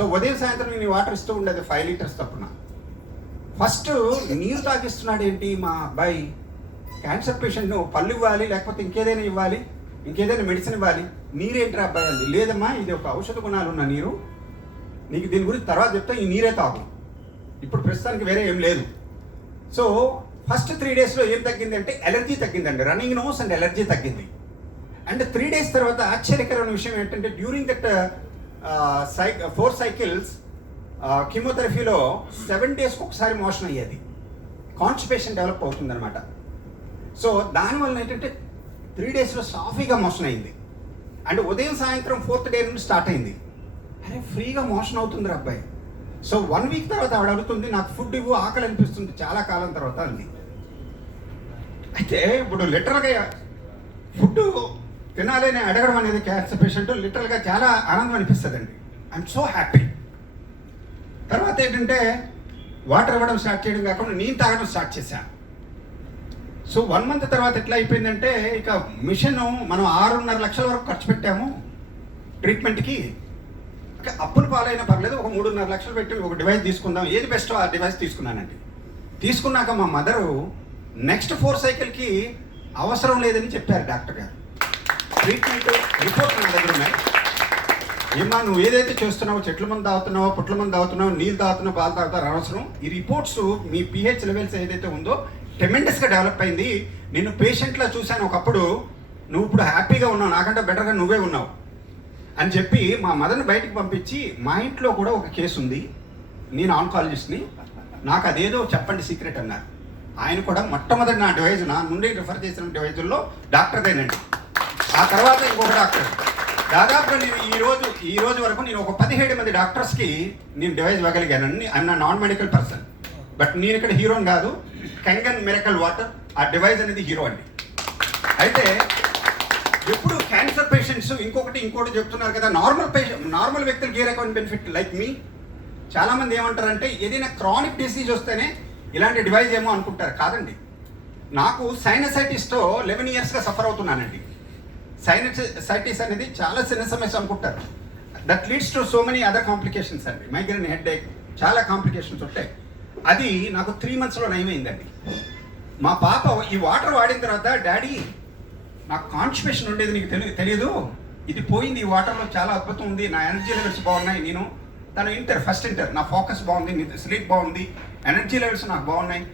So ఉదయం సాయంత్రం నేను వాటర్ ఇస్తూ ఉండేది 5 లీటర్స్ తప్పున. ఫస్ట్ నీరు తాగిస్తున్నాడు ఏంటి మా అబ్బాయి, క్యాన్సర్ పేషెంట్, పళ్ళు ఇవ్వాలి లేకపోతే ఇంకేదైనా ఇవ్వాలి, ఇంకేదైనా మెడిసిన్ ఇవ్వాలి, నీరేంటి అబ్బాయి అంది. లేదమ్మా ఇది ఒక ఔషధ గుణాలు ఉన్న నీరు, నీకు దీని గురించి తర్వాత చెప్తా, ఈ నీరే తాగు, ఇప్పుడు ప్రస్తుతానికి వేరే ఏం లేదు. సో ఫస్ట్ 3 డేస్లో ఏం తగ్గింది అంటే ఎలర్జీ తగ్గిందండి, రన్నింగ్ నోస్ అండ్ ఎలర్జీ తగ్గింది. అండ్ 3 డేస్ తర్వాత ఆశ్చర్యకరమైన విషయం ఏంటంటే డ్యూరింగ్ దట్ 4 సైకిల్స్ కీమోథెరపీలో 7 డేస్కి ఒకసారి మోషన్ అయ్యేది, కాన్స్టిపేషన్ డెవలప్ అవుతుందన్నమాట. సో దానివల్ల ఏంటంటే 3 డేస్లో సాఫీగా మోషన్ అయింది. అండ్ ఉదయం సాయంత్రం 4th డే నుండి స్టార్ట్ అయింది. అరే ఫ్రీగా మోషన్ అవుతుంది అబ్బాయి. సో 1 వీక్ తర్వాత ఆవిడ అడుగుతుంది, నాకు ఫుడ్ ఇవ్వు, ఆకలి అనిపిస్తుంది చాలా కాలం తర్వాత అంది. అయితే ఇప్పుడు లిటరల్గా ఫుడ్ తినాలి అని అడగడం అనేది క్యాన్సర్ పేషెంట్ లిటరల్గా చాలా ఆనందం అనిపిస్తుందండి. I'm so happy. తర్వాత ఏంటంటే వాటర్ ఇవ్వడం స్టార్ట్ చేయడం కాకుండా నేను తాగడం స్టార్ట్ చేశాను. సో 1 మంత్ తర్వాత ఎట్లా అయిపోయిందంటే ఇక మిషన్ మనం 6.5 లక్షల వరకు ఖర్చు పెట్టాము ట్రీట్మెంట్కి. అప్పులు పాలైనా పర్లేదు, ఒక 3.5 లక్షలు పెట్టి ఒక డివైస్ తీసుకుందాం, ఏది బెస్టో ఆ డివైస్ తీసుకున్నానండి. తీసుకున్నాక మా మదరు నెక్స్ట్ 4 సైకిల్కి అవసరం లేదని చెప్పారు డాక్టర్ గారు. ట్రీట్మెంట్ రిపోర్ట్ నా దగ్గర ఉన్నాయి. ఏమా నువ్వు ఏదైతే చేస్తున్నావో, చెట్ల మంది తాగుతున్నావో, పుట్ల మంది తాగుతున్నావో, నీళ్ళు తాగుతున్నావు, పాలు తాగుతావు అనవసరం. ఈ రిపోర్ట్స్ మీ pH లెవెల్స్ ఏదైతే ఉందో ట్రెమెండస్గా డెవలప్ అయింది. నేను పేషెంట్లా చూశాను ఒకప్పుడు, నువ్వు ఇప్పుడు హ్యాపీగా ఉన్నావు, నాకంటే బెటర్గా నువ్వే ఉన్నావు అని చెప్పి మా మదర్ని బయటికి పంపించి, మా ఇంట్లో కూడా ఒక కేసు ఉంది, నేను ఆన్కాలజిస్ట్ని, నాకు అదేదో చెప్పండి సీక్రెట్ అన్నారు. ఆయన కూడా మొట్టమొదటి నా డివైజ్, నా నుండి రిఫర్ చేసిన డివైజుల్లో డాక్టర్దేనండి. ఆ తర్వాత ఇంకొక డాక్టర్. దాదాపుగా నేను ఈ రోజు వరకు నేను ఒక 17 మంది డాక్టర్స్కి నేను డివైజ్ ఇవ్వగలిగానండి. I'm non medical person, but నేను ఇక్కడ హీరోని కాదు. కంగన్ మిరకల్ వాటర్ ఆ డివైజ్ అనేది హీరో అండి. అయితే ఎప్పుడు క్యాన్సర్ పేషెంట్స్ ఇంకోటి చెప్తున్నారు కదా, నార్మల్ వ్యక్తులకి ఏ రకమైన బెనిఫిట్ లైక్ మీ. చాలామంది ఏమంటారంటే ఏదైనా క్రానిక్ డిసీజ్ వస్తేనే ఇలాంటి డివైజ్ ఏమో అనుకుంటారు. కాదండి, నాకు సైనసైటిస్తో 11 ఇయర్స్గా సఫర్ అవుతున్నానండి. సైనసైటిస్ అనేది చాలా చిన్న సమస్య అనుకుంటారు, that leads to so many other complications అండి. మైగ్రేన్, హెడ్ఏక్, చాలా కాంప్లికేషన్స్ ఉంటాయి. అది నాకు 3 మంత్స్లో నయమైందండి. మా పాప ఈ వాటర్ వాడిన తర్వాత, డాడీ నాకు కాన్స్టిపేషన్ ఉండేది నీకు తెలియదు, ఇది పోయింది, ఈ వాటర్లో చాలా అద్భుతం ఉంది, నా ఎనర్జీ లెవెల్స్ బాగున్నాయి. తను ఫస్ట్ ఇంటర్ నా ఫోకస్ బాగుంది, స్లీప్ బాగుంది, ఎనర్జీ లెవెల్స్ నాకు బాగున్నాయి.